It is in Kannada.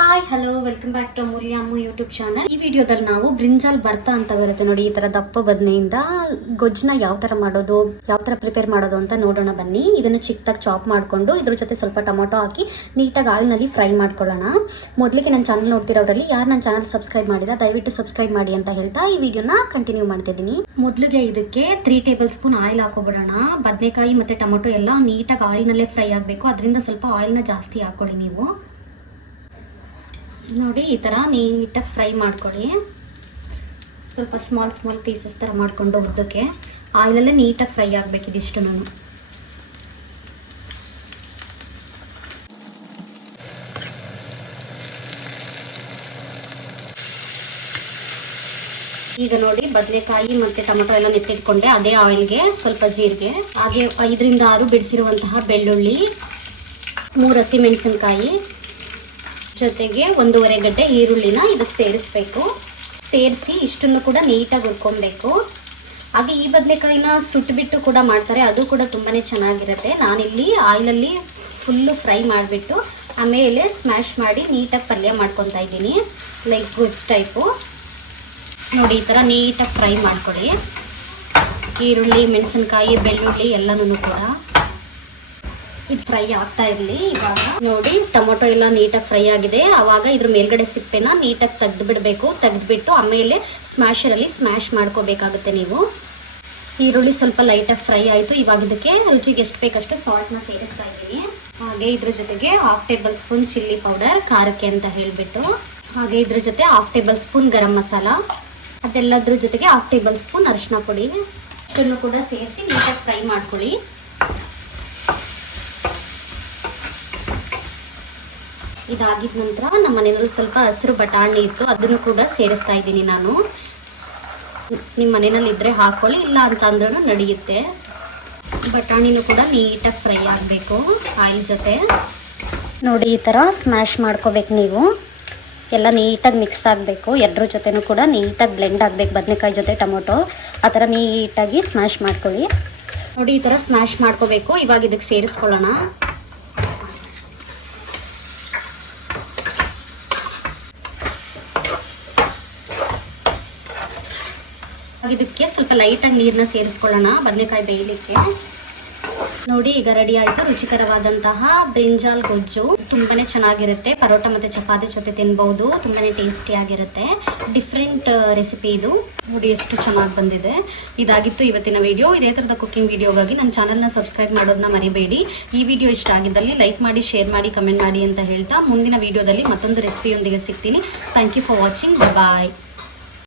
Hi hello welcome back to Amulya Ammu YouTube channel. ಈ ವಿಡಿಯೋದಲ್ಲಿ ನಾವು ಬ್ರಿಂಜಾಲ್ ಭರ್ತಾ ಅಂತ ಬರುತ್ತೆ ನೋಡಿ, ಈ ತರ ದಪ್ಪ ಬದನೆಯಿಂದ ಗೊಜ್ಜನ್ನ ಯಾವ ತರ ಮಾಡೋದು, ಯಾವ ತರ ಪ್ರಿಪೇರ್ ಮಾಡೋದು ಅಂತ ನೋಡೋಣ ಬನ್ನಿ. ಇದನ್ನು ಚಿಕ್ಕದಾಗಿ ಚಾಪ್ ಮಾಡಿಕೊಂಡು ಇದ್ರ ಜೊತೆ ಸ್ವಲ್ಪ ಟೊಮೊಟೊ ಹಾಕಿ ನೀಟಾಗಿ ಆಯಿಲ್ನಲ್ಲಿ ಫ್ರೈ ಮಾಡ್ಕೊಳ್ಳೋಣ. ಮೊದಲಿಗೆ ನನ್ನ ಚಾನಲ್ ನೋಡ್ತಿರೋರಲ್ಲಿ ಯಾರು ನನ್ನ ಚಾನಲ್ ಸಬ್ಸ್ಕ್ರೈಬ್ ಮಾಡಿಲ್ಲ ದಯವಿಟ್ಟು ಸಬ್ಸ್ಕ್ರೈಬ್ ಮಾಡಿ ಅಂತ ಹೇಳ್ತಾ ಈ ವಿಡಿಯೋನ ಕಂಟಿನ್ಯೂ ಮಾಡ್ತಿದ್ದೀನಿ. ಮೊದಲಿಗೆ ಇದಕ್ಕೆ 3 ಟೇಬಲ್ ಸ್ಪೂನ್ ಆಯಿಲ್ ಹಾಕೋಬಿಡೋಣ. ಬದನೆಕಾಯಿ ಮತ್ತು ಟೊಮೊಟೊ ಎಲ್ಲ ನೀಟಾಗಿ ಆಯಿಲ್ನಲ್ಲೇ ಫ್ರೈ ಆಗಬೇಕು, ಅದರಿಂದ ಸ್ವಲ್ಪ ಆಯಿಲ್ನ ಜಾಸ್ತಿ ಹಾಕೊಳ್ಳಿ ನೀವು. ನೋಡಿ ಈ ಥರ ನೀಟಾಗಿ ಫ್ರೈ ಮಾಡ್ಕೊಳ್ಳಿ. ಸ್ವಲ್ಪ ಸ್ಮಾಲ್ ಪೀಸಸ್ ಥರ ಮಾಡಿಕೊಂಡು ಉದ್ದಕ್ಕೆ ಆಯಿಲಲ್ಲೇ ನೀಟಾಗಿ ಫ್ರೈ ಆಗಬೇಕಿದಿಷ್ಟು. ನಾನು ಈಗ ನೋಡಿ ಬದನೆಕಾಯಿ ಮತ್ತು ಟೊಮೊಟೊ ಎಲ್ಲ ನೆಟ್ಟಿಟ್ಕೊಂಡೆ. ಅದೇ ಆಯಿಲ್ಗೆ ಸ್ವಲ್ಪ ಜೀರಿಗೆ, ಹಾಗೆ 5 ರಿಂದ 6 ಬಿಡಿಸಿರುವಂತಹ ಬೆಳ್ಳುಳ್ಳಿ, 3 ಹಸಿಮೆಣಸಿನಕಾಯಿ ಜೊತೆಗೆ 1.5 ಗಡ್ಡೆ ಈರುಳ್ಳಿನ ಇದಕ್ಕೆ ಸೇರಿಸ್ಬೇಕು. ಸೇರಿಸಿ ಇಷ್ಟನ್ನು ಕೂಡ ನೀಟಾಗಿ ಹುರ್ಕೊಬೇಕು. ಹಾಗೆ ಈ ಬದನೆಕಾಯಿನ ಸುಟ್ಟುಬಿಟ್ಟು ಕೂಡ ಮಾಡ್ತಾರೆ, ಅದು ಕೂಡ ತುಂಬಾ ಚೆನ್ನಾಗಿರುತ್ತೆ. ನಾನಿಲ್ಲಿ ಆಯಿಲಲ್ಲಿ ಫುಲ್ಲು ಫ್ರೈ ಮಾಡಿಬಿಟ್ಟು ಆಮೇಲೆ ಸ್ಮ್ಯಾಶ್ ಮಾಡಿ ನೀಟಾಗಿ ಪಲ್ಯ ಮಾಡ್ಕೊತಾ ಇದ್ದೀನಿ, ಲೈಕ್ ಗೊಜ್ಜು ಟೈಪು. ನೋಡಿ ಈ ಥರ ನೀಟಾಗಿ ಫ್ರೈ ಮಾಡ್ಕೊಳ್ಳಿ. ಈರುಳ್ಳಿ, ಮೆಣಸಿನ್ಕಾಯಿ, ಬೆಳ್ಳುಳ್ಳಿ ಎಲ್ಲನೂ ಕೂಡ ಇದು ಫ್ರೈ ಆಗ್ತಾ ಇರಲಿ. ಇವಾಗ ನೋಡಿ ಟೊಮೊಟೊ ಎಲ್ಲ ನೀಟಾಗಿ ಫ್ರೈ ಆಗಿದೆ. ಆವಾಗ ಇದ್ರ ಮೇಲ್ಗಡೆ ಸಿಪ್ಪೆನ ನೀಟಾಗಿ ತೆಗೆದುಬಿಟ್ಟು ಆಮೇಲೆ ಸ್ಮ್ಯಾಶರಲ್ಲಿ ಸ್ಮ್ಯಾಶ್ ಮಾಡ್ಕೋಬೇಕಾಗುತ್ತೆ ನೀವು. ಈರುಳ್ಳಿ ಸ್ವಲ್ಪ ಲೈಟಾಗಿ ಫ್ರೈ ಆಯಿತು. ಇವಾಗ ಇದಕ್ಕೆ ರುಚಿಗೆ ಎಷ್ಟು ಬೇಕಷ್ಟು ಸಾಲ್ಟ್ನ ಸೇರಿಸ್ತಾ ಇದ್ದೀನಿ. ಹಾಗೆ ಇದ್ರ ಜೊತೆಗೆ 1/2 ಟೇಬಲ್ ಸ್ಪೂನ್ ಚಿಲ್ಲಿ ಪೌಡರ್ ಖಾರಕ್ಕೆ ಅಂತ ಹೇಳಿಬಿಟ್ಟು, ಹಾಗೆ ಇದ್ರ ಜೊತೆ 1/2 ಟೇಬಲ್ ಸ್ಪೂನ್ ಗರಂ ಮಸಾಲ, ಅದೆಲ್ಲದ್ರ ಜೊತೆಗೆ 1/2 ಟೇಬಲ್ ಸ್ಪೂನ್ ಅರಿಶಿನ ಪುಡಿ ಇಷ್ಟನ್ನು ಕೂಡ ಸೇರಿಸಿ ನೀಟಾಗಿ ಫ್ರೈ ಮಾಡ್ಕೊಳ್ಳಿ. ಇದಾಗಿದ ನಂತರ ನಮ್ಮ ಮನೆಯಲ್ಲಿ ಸ್ವಲ್ಪ ಹಸಿರು ಬಟಾಣಿ ಇತ್ತು, ಅದನ್ನು ಕೂಡ ಸೇರಿಸ್ತಾ ಇದ್ದೀನಿ ನಾನು. ನಿಮ್ಮ ಮನೆಯಲ್ಲಿ ಇದ್ದರೆ ಹಾಕ್ಕೊಳ್ಳಿ, ಇಲ್ಲ ಅಂತ ಅಂದ್ರೂ ನಡೆಯುತ್ತೆ. ಬಟಾಣಿನೂ ಕೂಡ ನೀಟಾಗಿ ಫ್ರೈ ಆಗಬೇಕು ಆಯಿಲ್ ಜೊತೆ. ನೋಡಿ ಈ ಥರ ಸ್ಮ್ಯಾಶ್ ಮಾಡ್ಕೋಬೇಕು ನೀವು. ಎಲ್ಲ ನೀಟಾಗಿ ಮಿಕ್ಸ್ ಆಗಬೇಕು, ಎರಡರ ಜೊತೆನೂ ಕೂಡ ನೀಟಾಗಿ ಬ್ಲೆಂಡ್ ಆಗಬೇಕು. ಬದನೆಕಾಯಿ ಜೊತೆ ಟೊಮೊಟೊ ಆ ಥರ ನೀಟಾಗಿ ಸ್ಮ್ಯಾಶ್ ಮಾಡ್ಕೊಳ್ಳಿ. ನೋಡಿ ಈ ಥರ ಸ್ಮ್ಯಾಶ್ ಮಾಡ್ಕೋಬೇಕು. ಇವಾಗ ಇದಕ್ಕೆ ಸೇರಿಸ್ಕೊಳ್ಳೋಣ. ಇದಕ್ಕೆ ಸ್ವಲ್ಪ ಲೈಟಾಗಿ ನೀರನ್ನ ಸೇರಿಸ್ಕೊಳ್ಳೋಣ ಬದನೆಕಾಯಿ ಬೇಯಲಿಕ್ಕೆ. ನೋಡಿ ಈಗ ರೆಡಿ ಆಯಿತು ರುಚಿಕರವಾದಂತಹ ಬ್ರಿಂಜಾಲ್ ಗೊಜ್ಜು. ತುಂಬಾ ಚೆನ್ನಾಗಿರುತ್ತೆ, ಪರೋಟ ಮತ್ತು ಚಪಾತಿ ಜೊತೆ ತಿನ್ಬೋದು. ತುಂಬಾ ಟೇಸ್ಟಿಯಾಗಿರುತ್ತೆ. ಡಿಫ್ರೆಂಟ್ ರೆಸಿಪಿ ಇದು. ನೋಡಿ ಎಷ್ಟು ಚೆನ್ನಾಗಿ ಬಂದಿದೆ. ಇದಾಗಿತ್ತು ಇವತ್ತಿನ ವಿಡಿಯೋ. ಇದೇ ಥರದ ಕುಕ್ಕಿಂಗ್ ವಿಡಿಯೋಗಾಗಿ ನನ್ನ ಚಾನಲ್ನ ಸಬ್ಸ್ಕ್ರೈಬ್ ಮಾಡೋದನ್ನ ಮರಿಬೇಡಿ. ಈ ವಿಡಿಯೋ ಇಷ್ಟ ಆಗಿದ್ದಲ್ಲಿ ಲೈಕ್ ಮಾಡಿ, ಶೇರ್ ಮಾಡಿ, ಕಮೆಂಟ್ ಮಾಡಿ ಅಂತ ಹೇಳ್ತಾ ಮುಂದಿನ ವಿಡಿಯೋದಲ್ಲಿ ಮತ್ತೊಂದು ರೆಸಿಪಿಯೊಂದಿಗೆ ಸಿಗ್ತೀನಿ. Thank you for watching. Bye.